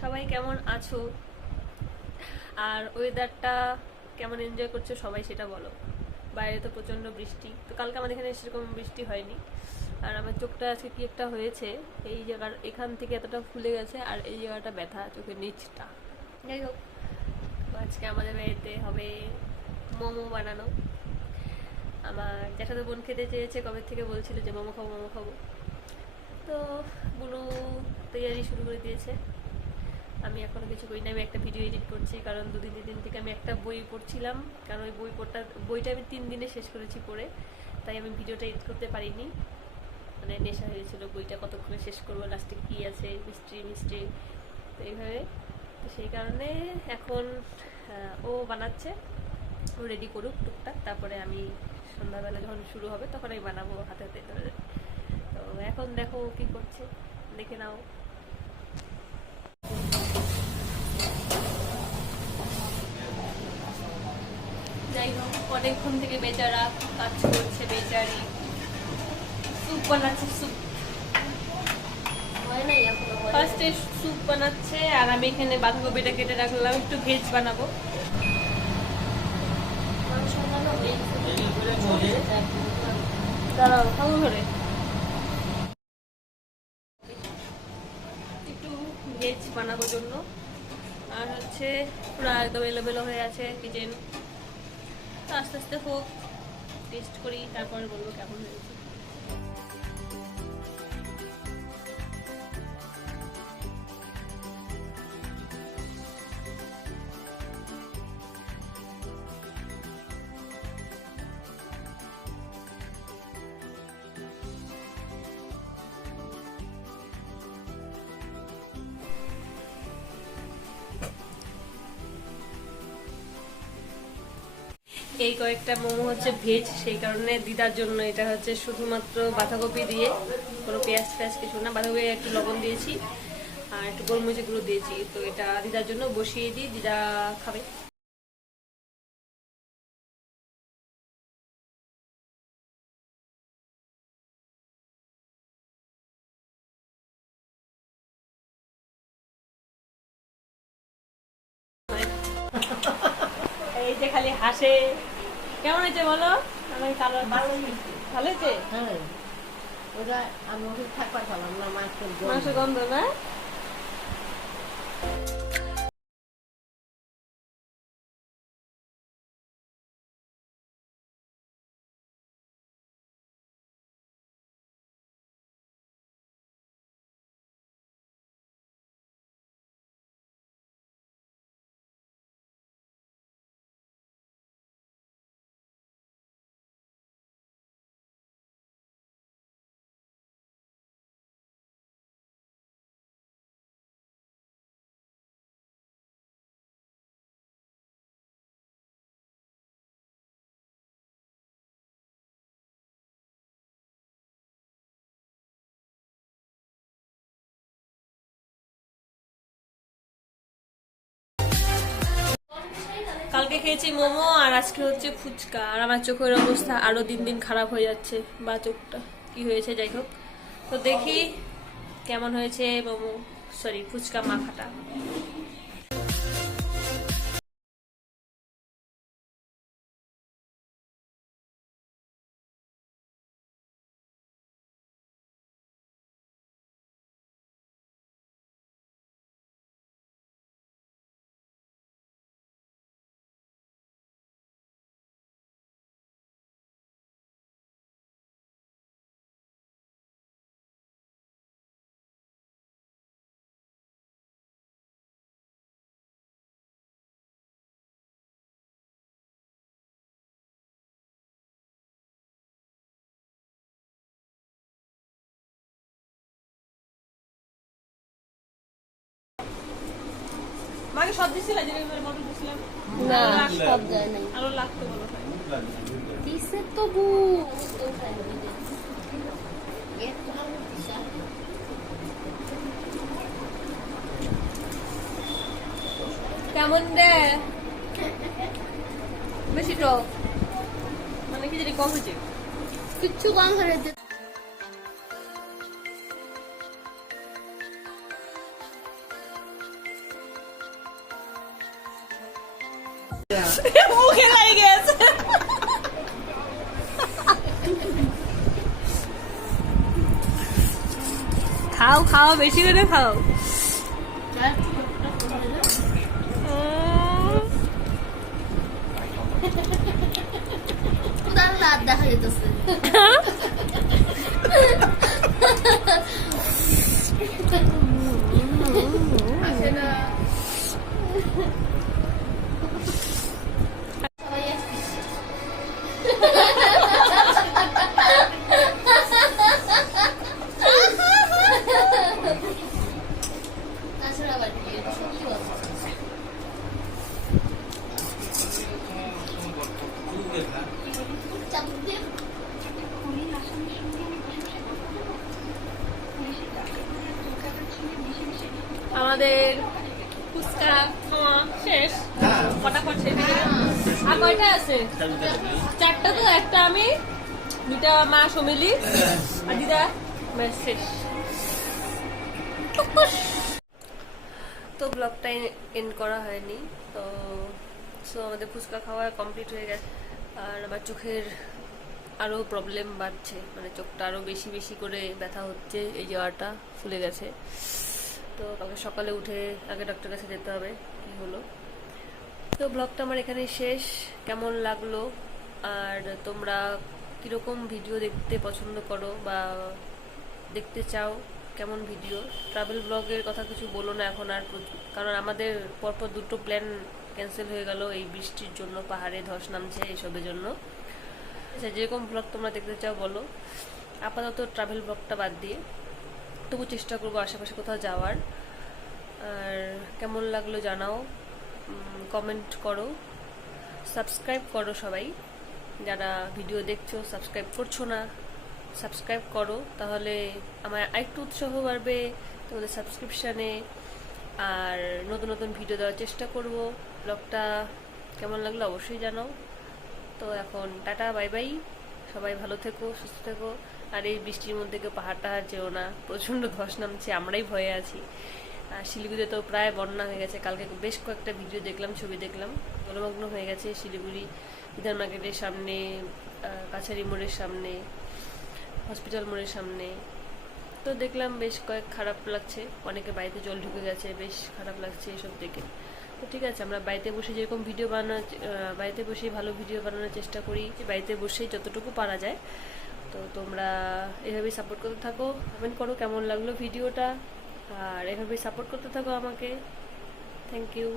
সবাই কেমন আছো আর ওয়েদারটা কেমন এনজয় করছো সবাই সেটা বলো। বাইরে তো প্রচন্ড বৃষ্টি, তো কালকে আমাদের এখানে সেরকম বৃষ্টি হয়নি। আর আমার চোখটা আজকে কি একটা হয়েছে, এই জায়গার এখান থেকে এতটা ফুলে গেছে আর এই জায়গাটা ব্যথা, চোখের নিচটা। যাই হোক, তো আজকে আমাদের বাড়িতে হবে মোমো বানানো। আমার জ্যাঠাতো বোন খেতে চেয়েছে, কবে থেকে বলছিল যে মোমো খাবো মোমো খাবো। তো বুনু তৈরি শুরু করে দিয়েছে। আমি এখনো কিছু করি না, আমি একটা ভিডিও এডিট করছি, কারণ দুদিন তিন দিন থেকে আমি একটা বই পড়ছিলাম, কারণ ওই বইটা আমি 3 দিনে শেষ করেছি পড়ে, তাই আমি ভিডিওটা এডিট করতে পারিনি। মানে নেশা হয়েছিল বইটা কতক্ষণে শেষ করবো, লাস্টে কী আছে মিস্ট্রি। তো এইভাবে, তো সেই কারণে এখন ও বানাচ্ছে, ও রেডি করুক টুকটাক, তারপরে আমি সন্ধ্যাবেলা যখন শুরু হবে তখন আমি বানাবো হাতে হাতে ধরে। তো এখন দেখো কি করছে, দেখে নাও। যাই হোক, অনেকক্ষণ থেকে বেচারা কাজ করছে, বেচারি স্যুপ বানাচ্ছে। স্যুপ ফার্স্টে স্যুপ বানাচ্ছে, আর আমি এখানে বাঁধাকপিটা কেটে রাখলাম, একটু ভেজ বানাবো। দাঁড়াও, খাবো ঘরে একটু ভেজ বানাবো জন্য। আর হচ্ছে পুরো একদম এলোমেলো হয়ে আছে কিচেন, আস্তে আস্তে হোক, টেস্ট করি, তারপর বলবো কেমন হয়েছে। এই কয়েকটা মোমো হচ্ছে ভেজ, সেই কারণে দিদার জন্য এটা হচ্ছে শুধুমাত্র বাঁধাকপি দিয়ে, কোনো পেঁয়াজ ফেয়াজ কিছু না, বাঁধাকপি একটু লবণ দিয়েছি আর একটু গোলমরিচের গুঁড়ো দিয়েছি। তো এটা দিদার জন্য বসিয়ে দিই, দিদা খাবে। এই যে খালি হাসে। কেমন হয়েছে বলো? আমি কালার ভালো হয়েছে। হ্যাঁ, ওটা আমি ওষুধ থাকবার পারলাম না, মাংসের গন্ধ না? কালকে খেয়েছি মোমো আর আজকে হচ্ছে ফুচকা, আর আমার চোখের অবস্থা আরো দিন দিন খারাপ হয়ে যাচ্ছে, বা চোখটা কি হয়েছে যাই হোক। তো দেখি কেমন হয়েছে মোমো, সরি ফুচকা মাখাটা। মাকে সব দিছিলা, যে মটর দিছিলাম না, সব যায় নাই। আরো লাগতো বলো হয় দিছে তবু কেমন রে, বেশি টক মানে কি জানি কম হয়েছে। কিচ্ছু কম হয়েছে। মুখে লেগে গেছে। খাও খাও, বেশি করে খাও। রাত দেখা যেতেছে। আমাদের ফুচকা খাওয়া শেষ, ফটাফট শেষ হয়ে গেল। আর কয়টা আছে? চারটা তো, একটা আমি, দুটা মা সমিলি আর দিদা, ব্যাস শেষ। তো ব্লগটা এন্ড করা হয়নি, তো আমাদের ফুচকা খাওয়া কমপ্লিট হয়ে গেছে। আর আমার চোখের আরও প্রবলেম বাড়ছে, মানে চোখটা আরও বেশি বেশি করে ব্যথা হচ্ছে, এই জায়গাটা ফুলে গেছে। তো কালকে সকালে উঠে আগে ডক্টরের কাছে যেতে হবে কি হলো। তো ব্লগটা আমার এখানে শেষ। কেমন লাগলো, আর তোমরা কীরকম ভিডিও দেখতে পছন্দ করো বা দেখতে চাও, কেমন ভিডিও? ট্রাভেল ব্লগের কথা কিছু বলো না এখন আর, কারণ আমাদের পরপর দুটো প্ল্যান ক্যান্সেল হয়ে গেল এই বৃষ্টির জন্য, পাহাড়ে ধস নামছে এইসবের জন্য। আচ্ছা, যেরকম ব্লগ তোমরা দেখতে চাও বলো। আপাতত ট্রাভেল ব্লগটা বাদ দিয়ে তবু চেষ্টা করবো আশেপাশে কোথাও যাওয়ার। আর কেমন লাগলো জানাও, কমেন্ট করো, সাবস্ক্রাইব করো সবাই। যারা ভিডিও দেখছো সাবস্ক্রাইব করছো না, সাবস্ক্রাইব করো, তাহলে আমার আরেকটু উৎসাহ বাড়বে তোমাদের সাবস্ক্রিপশানে। আর নতুন নতুন ভিডিও দেওয়ার চেষ্টা করব। ব্লগটা কেমন লাগলো অবশ্যই জানাও। তো এখন টাটা, বাই বাই, সবাই ভালো থেকো, সুস্থ থেকো। আর এই বৃষ্টির মধ্যে কেউ পাহাড় টাহাড় যেও না, প্রচণ্ড ধস নামছে, আমরাই ভয়ে আছি। আর শিলিগুড়িতে তো প্রায় বন্যা হয়ে গেছে, কালকে বেশ কয়েকটা ভিডিও দেখলাম, ছবি দেখলাম, জলমগ্ন হয়ে গেছে শিলিগুড়ি বিধান মার্কেটের সামনে, কাছারি মোড়ের সামনে, হসপিটাল মোড়ের সামনে। তো দেখলাম বেশ খারাপ লাগছে, অনেকে বাড়িতে জল ঢুকে গেছে, বেশ খারাপ লাগছে এসব দেখে। তো ঠিক আছে, আমরা বাড়িতে বসে যেরকম ভিডিও বানানোর, বাড়িতে বসেই ভালো ভিডিও বানানোর চেষ্টা করি, বাড়িতে বসেই যতটুকু পারা যায়। তো তোমরা এভাবেই সাপোর্ট করতে থাকো, কমেন্ট করো কেমন লাগলো ভিডিওটা, আর এভাবেই সাপোর্ট করতে থাকো আমাকে। Thank you.